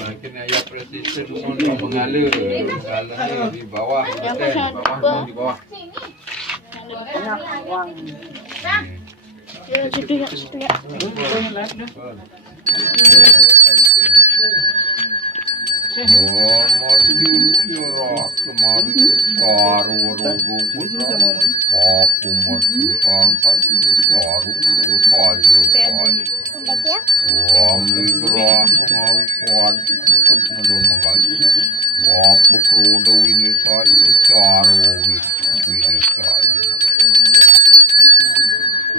Makin ayah presiden mau mengalir di bawah, di bawah. Situ ya.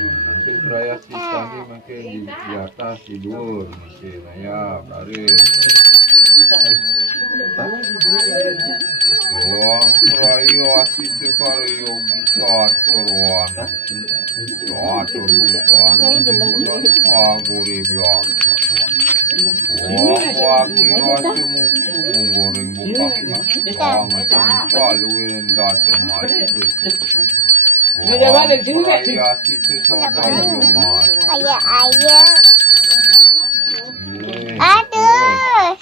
Banten Prayascita ini makin di atas tidur makin ayah baris. Om Prayascita Karya suatu suatu aguri biasa. Om wakirasi menggoreng buka macam saluin dasar mati. Prayascita Ayah. Aduh.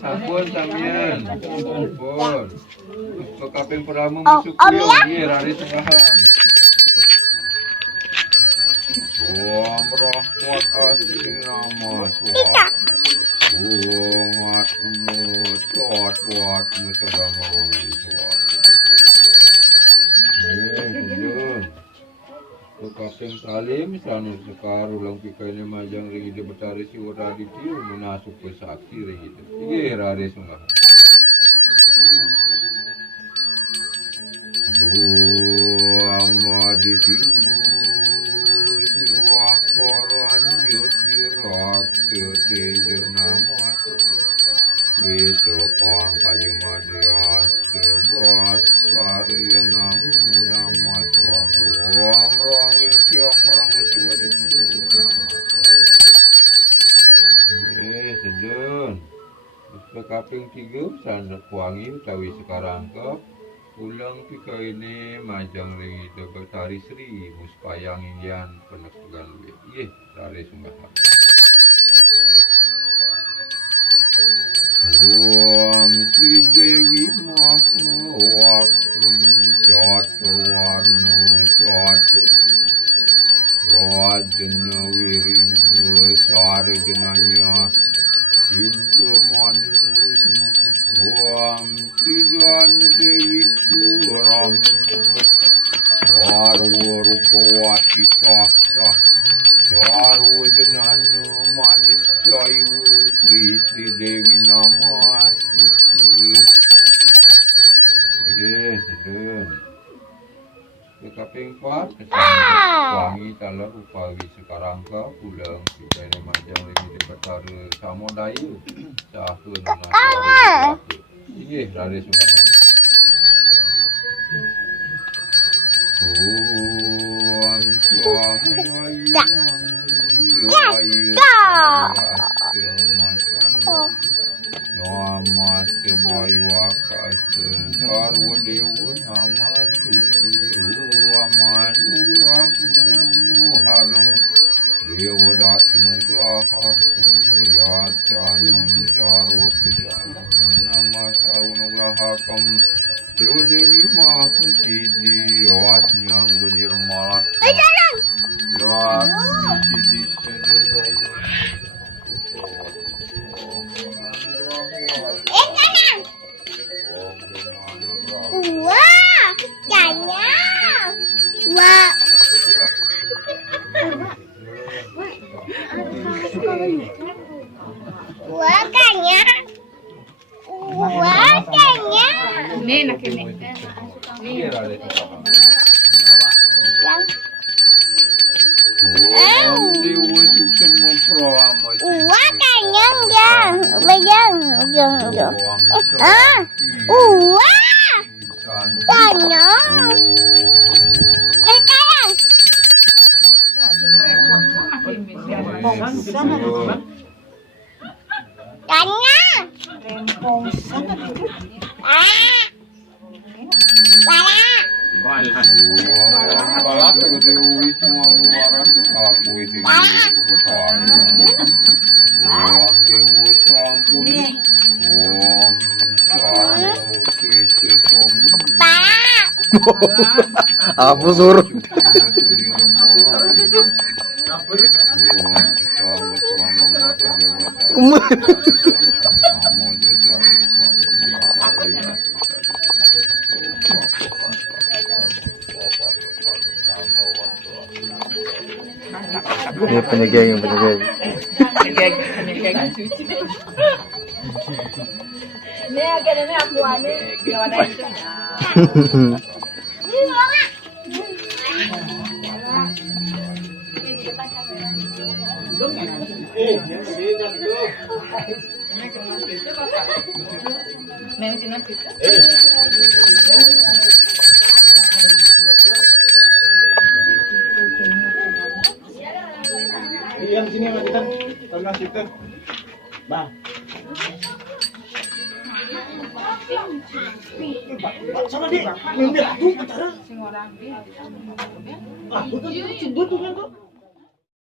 Sampun sampean. Sampun. Kaping pertama masuk dia hari tengahan. Om R4H4YU nama suatu. Umatmu suatu sedang suatu. Kaping salim sana sekar ulang pikai majang ring ide betari si ora ditiu menasuk ke sakti ring itu. Iki rare sunggah. Amma ditiu siwa koran yutirat tejo nama Wito pang kajumadya sebas Karya nama suatu ruang siok orang musiwa di nama sedun kaping 3 sana kuangi utawi sekarang ke ulang pika ini majang ring debel tari sri muspayang indian penetegan lebih tari sumbahan. Om Sri Dewi Mahawakram Jatarwarna Catur Rajana Wiriga Sarjanaya Cinta Manu Semata Om Sri Dwana Dewi Kuram Sarwa Rupawati Tahta Sarwa Janana Manis Cayu Sri Dewi Namastuti. Sedun. Kaping 4 wangi talar upawi sekarang ke pulang kita ini majang lagi dekat tara samodaya sahun nasa. Ini dari semua. Om Swah Loka nama Sebagai sarwa dewa nama suci haram dewa datang ya canam sarwa pujana nama sarwa grahakam dewa dewi Fungsi yang nirmala di sebagai Wah, Karya. Wah. Wah, Karya. Wah, Karya. Ini nak ini. Wah, Karya enggak. Jangan. Wah. Karya. Sekarang. Karya. Balat gede uwit mau ngeluaran aku itu bertanya. Om Dewa Sampun. Om Sarana Kece Somi. Apa suruh? Ini penyegang. Ini akhirnya aku aneh, gak ada itu. Yang sini kita tengah situ. Bang. Sama dia. Ini aku bicara. Sing orang dia. Ah, bukan. Bukan kok.